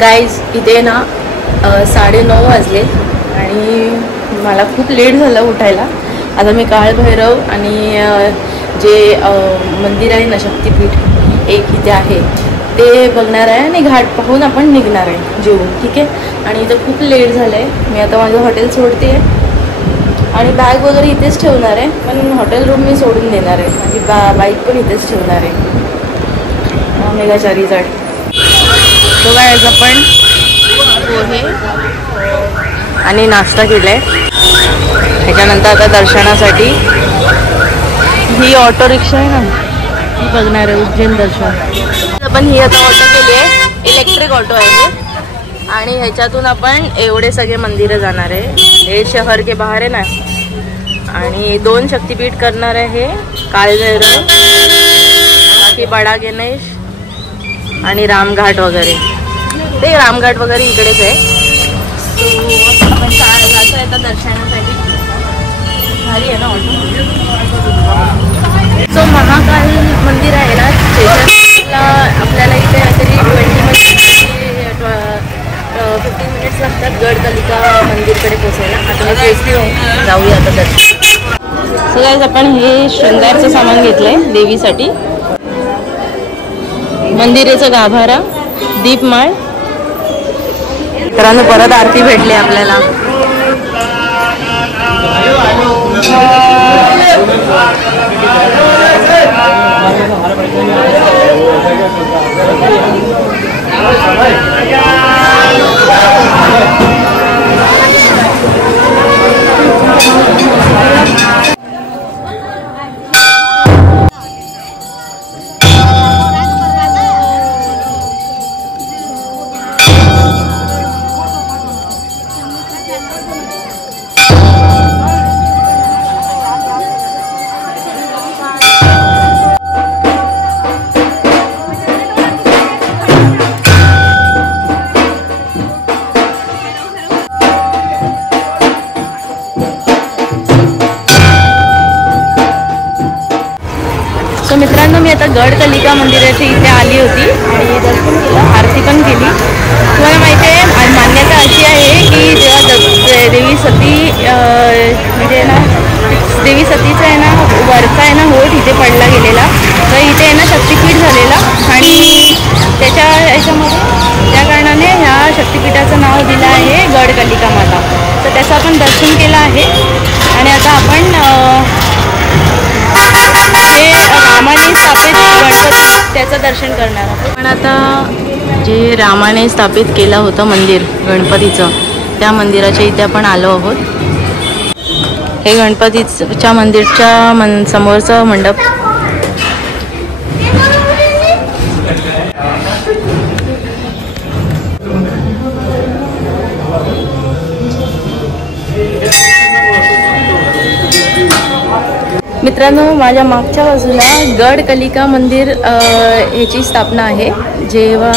Guys इथे ना 9:30 वाजले आणि मला खूप लेट झालं उठायला. आता मी काळभैरव आणि जे मंदिर आहे ना शक्तिपीठ एक इथे आहे ते बघणार आहे आणि घाट पाहून आपण निघणार आहे जेवून. ठीक आहे. आणि इथं खूप लेट झालं आहे. मी आता माझं हॉटेल सोडते आणि बॅग वगैरे इथेच ठेवणार आहे. पण हॉटेल रूम मी सोडून देणार आहे. माझी बाईक पण इथेच ठेवणार आहे मेघाचारीजवळ. तो काय आपण पोहे आणि नाश्ता केलाय. त्याच्यानंतर आता दर्शनासाठी ही ऑटो रिक्षा आहे ना ही बघणार आहे उज्जैन दर्शन. आपण ही आता ऑटो केली आहे इलेक्ट्रिक ऑटो आहे आणि ह्याच्यातून आपण एवढे सगळे मंदिरं जाणार आहे. हे शहर के बाहेर आहे ना आणि 2 शक्तिपीठ करणार आहे काळभैरव बाकी बडा गणेश आणि रामघाट वगैरे. ते रामघाट वगैरे इकडेच आहे. आपण जायचं आहे आता दर्शनासाठी. भारी आहे ना ऑटो. सो महाकाल मंदिर आहे ना त्याच्याला आपल्याला इथे तरी 15 मिनिट्स लागतात गडकलिका मंदिरकडे पोचायला. आता मी पोचली जाऊया आता दर्शन. सो गाईज आपण हे शृंगारचं सामान घेतलंय देवीसाठी. मंदिराचा गाभारा दीपमाळ. मित्रांनो परत आरती भेटली आपल्याला. मित्रांनो मी आता गडकलिका मंदिराच्या इथे आली होती आणि दर्शन केलं. आरती पण केली. तुम्हाला माहिती आहे मान्यता अशी आहे की जेव्हा देवी सती म्हणजे ना देवी सतीचा आहे ना वरचा आहे ना होठ इथे पडला गेलेला तर इथे आहे ना शक्तिपीठ झालेला आणि त्याच्या ह्याच्यामध्ये त्या कारणाने ह्या शक्तिपीठाचं नाव दिलं आहे गडकलिका माता. तर त्याचं आपण दर्शन केलं आहे आणि आता आपण रामाने स्थापित गणपती त्याचं दर्शन करणार आहोत. पण आता जे रामाने स्थापित केलं होतं मंदिर गणपतीचं त्या मंदिराच्या इथे आपण आलो आहोत. हे गणपतीच्या मंदिरच्या समोरचं मंडप. मित्रांनो माझ्या मागच्या बाजूला गडकलिका मंदिर ह्याची स्थापना आहे. जेव्हा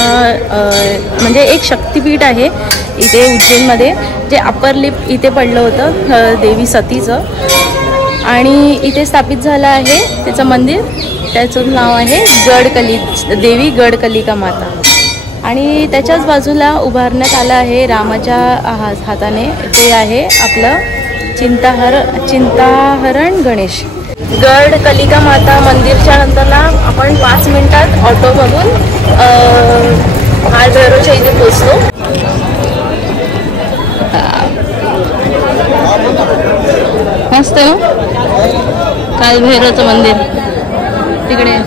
म्हणजे एक शक्तिपीठ आहे इथे उज्जैनमध्ये जे अप्पर लिप इथे पडलं होतं देवी सतीचं आणि इथे स्थापित झालं आहे त्याचं मंदिर. त्याचं नाव आहे देवी गडकलिका माता आणि त्याच्याच बाजूला उभारण्यात आलं आहे रामाच्या हाताने ते आहे आपलं चिंताहरण गणेश. गडकलिका माता मंदिरच्या नंतर ना आपण 5 मिनिटात ऑटोमधून काळभैरवच्या इथे पोचतो. मस्त ना काळभैरवचं मंदिर तिकडे.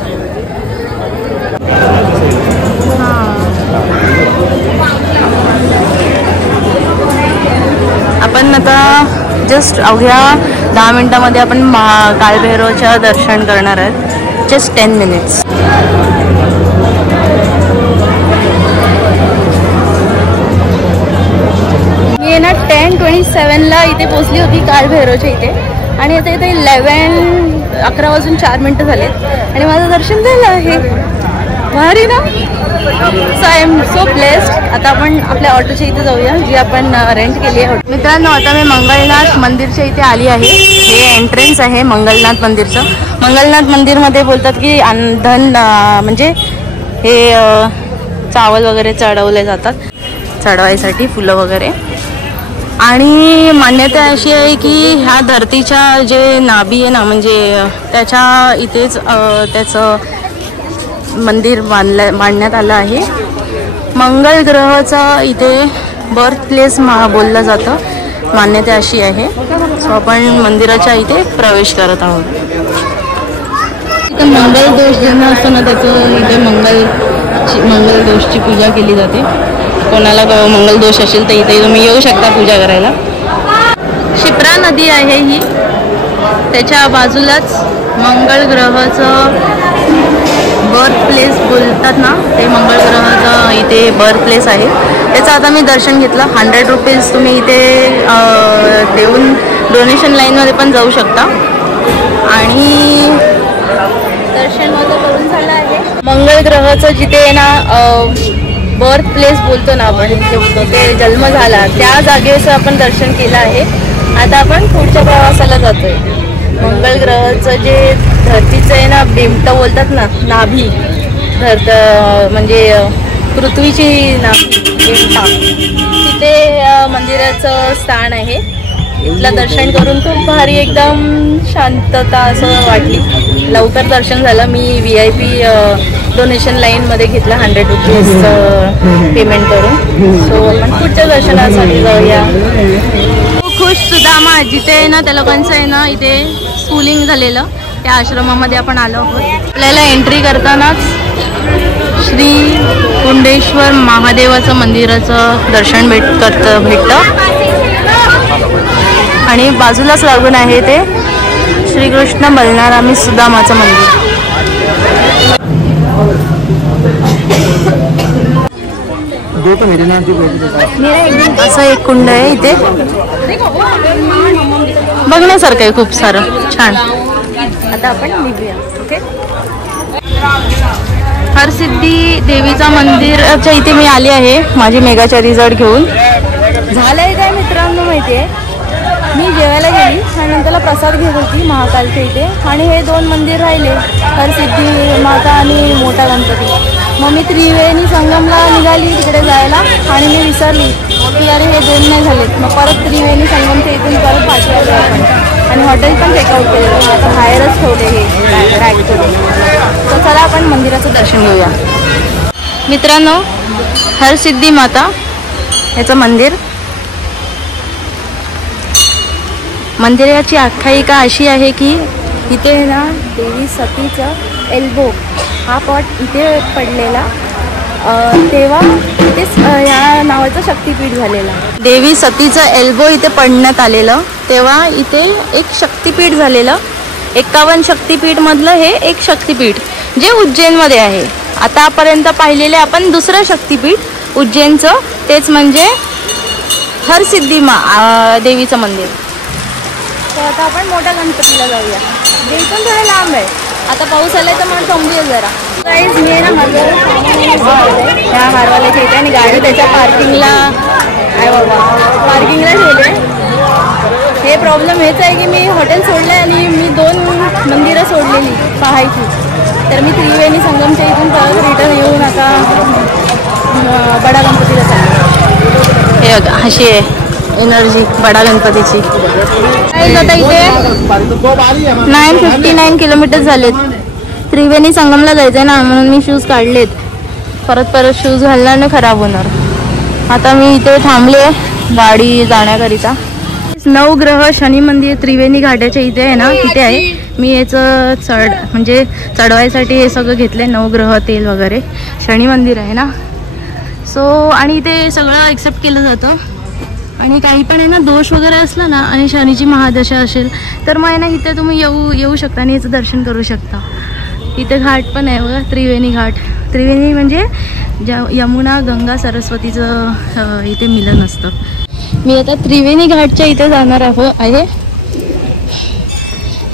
आपण आता जस्ट अवघ्या 10 मिनिटांमध्ये आपण काळभैरवचं दर्शन करणार आहेत. Just 10 minutes. मी ना 10:27ला इथे पोचली होती काळभैरवच्या इथे आणि आता इथे 11 वाजून 4 मिनिटं झालेत आणि माझं दर्शन झालं आहे. भारी ना. So I am so blessed. आता आपण आपल्या ऑटोच्या इथे जाऊया जी आपण रेंट केली आहे. मित्रांनो आता मी मंगलनाथ मंदिरच्या इथे आली आहे. हे एंट्रन्स आहे मंगलनाथ मंदिरचं. मंगलनाथ मंदिरमध्ये बोलतात की धन म्हणजे हे चावल वगैरे चढवले जातात. चढवायसाठी फुलं वगैरे. आणि मान्यता अशी आहे की ह्या धरतीच्या जे नाभी आहे ना, म्हणजे त्याच्या इथेच त्याचं मंदिर बांधण्यात आलं आहे. मंगळ ग्रहाचा इथे बर्थ प्लेस बोललं जातं, मान्यता अशी आहे. सो आपण मंदिराच्या इथे प्रवेश करत आहोत. इथं मंगल दोष ज्यांना असतो ना, त्याचं इथे मंगल दोषची पूजा केली जाते. कोणाला मंगल दोष असेल तर इथे तुम्ही येऊ शकता पूजा करायला. शिप्रा नदी आहे ही, त्याच्या बाजूलाच मंगळ ग्रहाचं बर्थ प्लेस बोलतात ना, ते मंगळ ग्रहाचं इथे बर्थ प्लेस आहे. त्याचं आता मी दर्शन घेतलं. 100 रुपीज तुम्ही इथे देऊन डोनेशन लाईनमध्ये पण जाऊ शकता. आणि दर्शन माझं करून झालं आहे. मंगळ ग्रहाचं जिथे ना बर्थ प्लेस बोलतो ना आपण, ते जन्म झाला त्या जागेचं आपण दर्शन केलं आहे. आता आपण पुढच्या प्रवासाला जातोय. मंगळ ग्रहाचं जे धरतीचं आहे ना, बिंबटा बोलतात ना, नाभी म्हणजे पृथ्वीची नाभी बिंबटा, तिथे मंदिराचं स्थान आहे. इथलं दर्शन करून खूप भारी, एकदम शांतता असं वाटली. लवकर दर्शन झालं. मी VIP डोनेशन लाईनमध्ये घेतलं 100 रुपीज पेमेंट करून. सो आपण पुढच्या दर्शनासाठी जाऊया. खुश सुदामा जिथे ना त्या लोकांचं आहे ना इथे स्कूलिंग झालेलं, त्या आश्रमामध्ये आपण आलो आहोत. आपल्याला एंट्री करतानाच श्री कुंडेश्वर महादेवाचं मंदिराचं दर्शन भेटतं. आणि बाजूलाच लागून आहे ते श्रीकृष्ण बलरामी सुदामाचं मंदिर. असं एक कुंड आहे इथे, बघण्यासारखं आहे खूप सारं छान. आता आपण निघूया. ओके. हरसिद्धी देवीचा मंदिराच्या इथे मी आली आहे माझी मेगाच्या रिझल्ट घेऊन. झालंय काय मित्रांनो माहिती आहे, मी जेवायला गेली आणि नंतरला प्रसाद घेत होती महाकालच्या इथे, आणि हे 2 मंदिर राहिले, हरसिद्धी माता आणि मोठा गणपती. मग मी त्रिवेणी संगमला निघाली तिकडे जायला आणि मी विसरली की अरे हे 2 नाही झालेत. मग परत त्रिवेणी संगमच्या इथून परत पाठवलं आपण, आणि हॉटेल पण चेकआउट केलं. आता बाहेरच ठेवले हे रॅक करून. तर चला आपण मंदिराचं दर्शन घेऊया. मित्रांनो, हरसिद्धी माता याचं मंदिराची आख्यायिका अशी आहे की इथे ना देवी सतीचं एल्बो हा पॉट इथे पडलेला, तेव्हा इथेच या नावाचं शक्तिपीठ झालेलं. देवी सतीचं एल्बो इथे पडण्यात आलेलं, तेव्हा इथे एक शक्तिपीठ झालेलं. 51 शक्तिपीठमधलं हे एक शक्तिपीठ जे उज्जैनमध्ये आहे. आतापर्यंत पाहिलेले आपण दुसरं शक्तिपीठ उज्जैनचं, तेच म्हणजे हरसिद्धी देवीचं मंदिर. तर आता आपण मोठ्या गणपतीला जाऊया, जे इथून थोडं लांब आहे. आता पाऊस आलाय तर म्हणून थांबूया जरा. गाईज मी ना माझं त्या हारवाल्याच्या इथे, आणि गाडी त्याच्या पार्किंगला ठेवले. हे प्रॉब्लेम हेच आहे की मी हॉटेल सोडलं आणि मी 2 मंदिरं सोडलेली पाहायची. तर मी त्रिवेणी संगमच्या इथून परत रिटर्न येऊन आता बडा गणपतीला चालले. हे बघा अशी आहे एनर्जी बडा गणपतीची. आता इथे 959 किलोमीटर झालेत. त्रिवेणी संगमला जायचं आहे ना, म्हणून मी शूज काढलेत. परत शूज घालणार नाही, खराब होणार. आता मी इथे थांबले गाडी जाण्याकरिता. नवग्रह शनी मंदिर त्रिवेणी घाटाच्या इथे आहे ना, तिथे आहे. मी याचं म्हणजे चढवायसाठी हे सगळं घेतलंय, नवग्रह तेल वगैरे. शनी मंदिर आहे ना, सो आणि इथे सगळं एक्सेप्ट केलं जातं. आणि काही पण आहे ना दोष वगैरे असला ना आणि शनीची महादशा असेल तर मग आहे ना इथे तुम्ही येऊ शकता आणि याचं दर्शन करू शकता. इथे घाट पण आहे बघा, त्रिवेणी घाट. त्रिवेणी म्हणजे यमुना गंगा सरस्वतीचं इथे मिलन असतं. मी आता त्रिवेणी घाटच्या इथे जाणार आहे.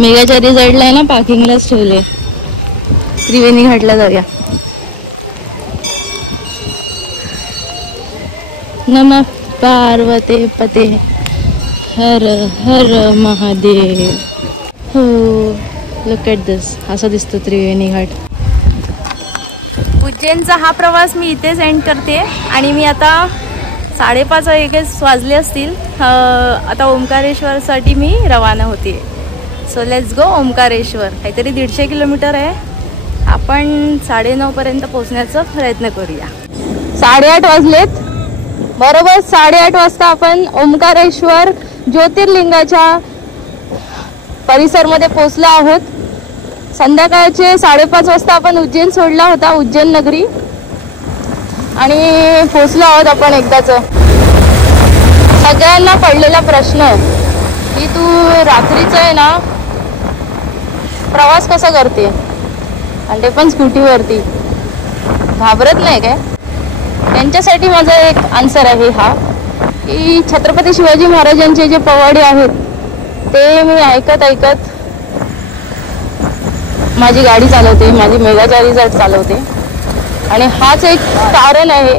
मेगाच्या रिझल्टला आहे ना पार्किंगलाच ठेवले. त्रिवेणी घाटला जाऊया. नमः पार्वते पते हर हर महादेव. हो, लुक ॲट दिस. असा दिसतो त्रिवेणी घाट. उज्जैनचा हा प्रवास मी इथेच एंड करते आणि मी आता 5:30 एकच वाजले असतील. आता ओंकारेश्वरसाठी मी रवाना होते. So let's go Omkareshwar. काहीतरी 150 किलोमीटर आहे. आपण 9:30 पर्यंत पोहोचण्याचा प्रयत्न करूया. 8:30 वाजलेत. बरोबर 8:30 वाजता आपण ओंकारेश्वर ज्योतिर्लिंगाच्या परिसरमध्ये पोहोचलो आहोत. संध्याकाळचे 5:30 वाजता आपण उज्जैन सोडला होता, उज्जैन नगरी, आणि पोहोचलो आहोत आपण एकदाच. सगळ्यांना पडलेला प्रश्न की तू रात्रीचं आहे ना प्रवास कसा करते, आणि ते पण स्कूटीवरती, घाबरत नाही काय? त्यांच्यासाठी माझा एक आन्सर आहे हा, की छत्रपती शिवाजी महाराजांचे जे पोवाडे आहेत ते मी ऐकत ऐकत माझी गाडी चालवते, माझी मेगाचारी चालवते. आणि हाच एक कारण आहे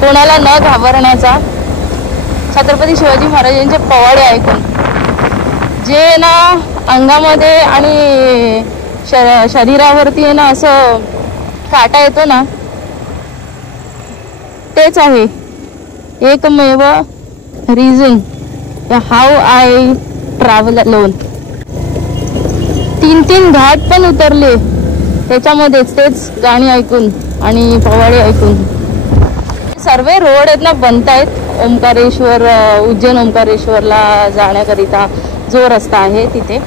कोणाला न घाबरण्याचा. छत्रपती शिवाजी महाराजांचे पोवाडे ऐकून जे ना अंगामध्ये आणि शरीरावरती आहे ना असं काटा येतो ना, तेच आहे एकमेव reason how I travel alone. 3 घाट पण उतरले त्याच्यामध्येच, तेच गाणी ऐकून आणि पोवाडे ऐकून. सर्व रोड आहेत ना बनतायत. ओंकारेश्वर, उज्जैन ओंकारेश्वरला जाण्याकरिता जो रस्ता आहे तिथे.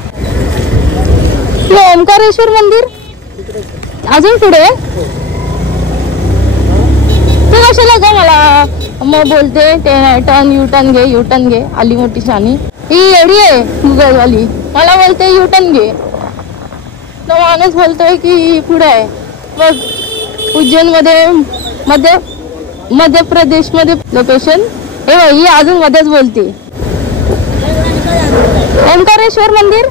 ओंकारेश्वर मंदिर अजून पुढे. तू कशाला ग मला मग बोलते टर्न यू टर्न घे. आली मोठी शानी ही एवढी आहे गुगलवाली. मला बोलते यू टर्न घे. तो माणूस बोलतोय की पुढे आहे. मग उज्जैन मध्ये मध्य प्रदेश मध्ये लोकेशन हे बघ, ही अजून मध्येच बोलते. ओंकारेश्वर मंदिर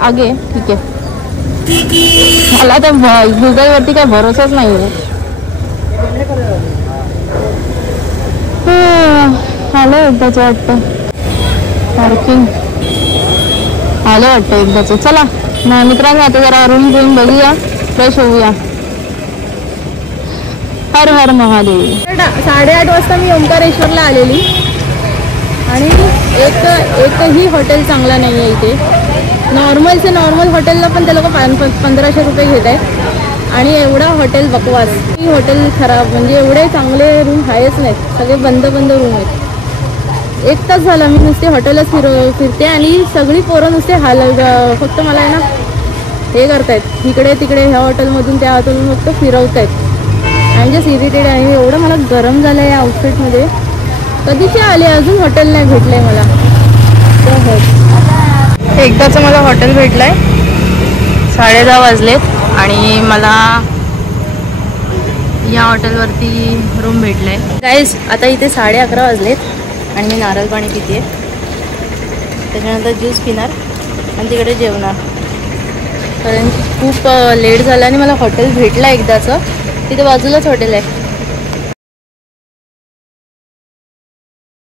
आगे ठीक आहे. मला तर गुगल वरती काय भरोसाच नाहीये. आलं एकदाच वाटतं पार्किंग, आलं वाटतं एकदाच. चला मित्रांनो, आता जरा रूम बघूया, फ्रेश होऊया. हर हर महादेव. 8:30 वाजता मी ओंकारेश्वरला आलेली आणि एकही हॉटेल चांगला नाही आहे इथे. नॉर्मल हॉटेलला पण ते लोक 1500 रुपये घेत आहेत आणि एवढा हॉटेल बकवास. ही हॉटेल खराब, म्हणजे एवढे चांगले रूम आहेच नाहीत, सगळे बंद रूम आहेत. 1 तास झाला मी नुसते हॉटेलच फिरते आणि सगळी पोरं नुसते फक्त मला आहे ना हे करतायत, इकडे तिकडे ह्या हॉटेलमधून त्या हॉटेलमधून फक्त फिरवतायत. आय जस्ट इरिटेड आहे. एवढं मला गरम झालं आहे या आउटफिटमध्ये. कधीचे आले, अजून हॉटेल नाही भेटलंय मला. एकदाच मला हॉटेल भेटलंय. 10:30 वाजलेत आणि मला या हॉटेलवरती रूम भेटलाय. गाईज आता इथे 11:30 वाजलेत आणि मी नारळ पाणी पिते, त्याच्यानंतर ज्यूस पिणार आणि तिकडे जेवणार, कारण खूप लेट झाला आणि मला हॉटेल भेटला एकदाचं. तिथे बाजूलाच हॉटेल आहे.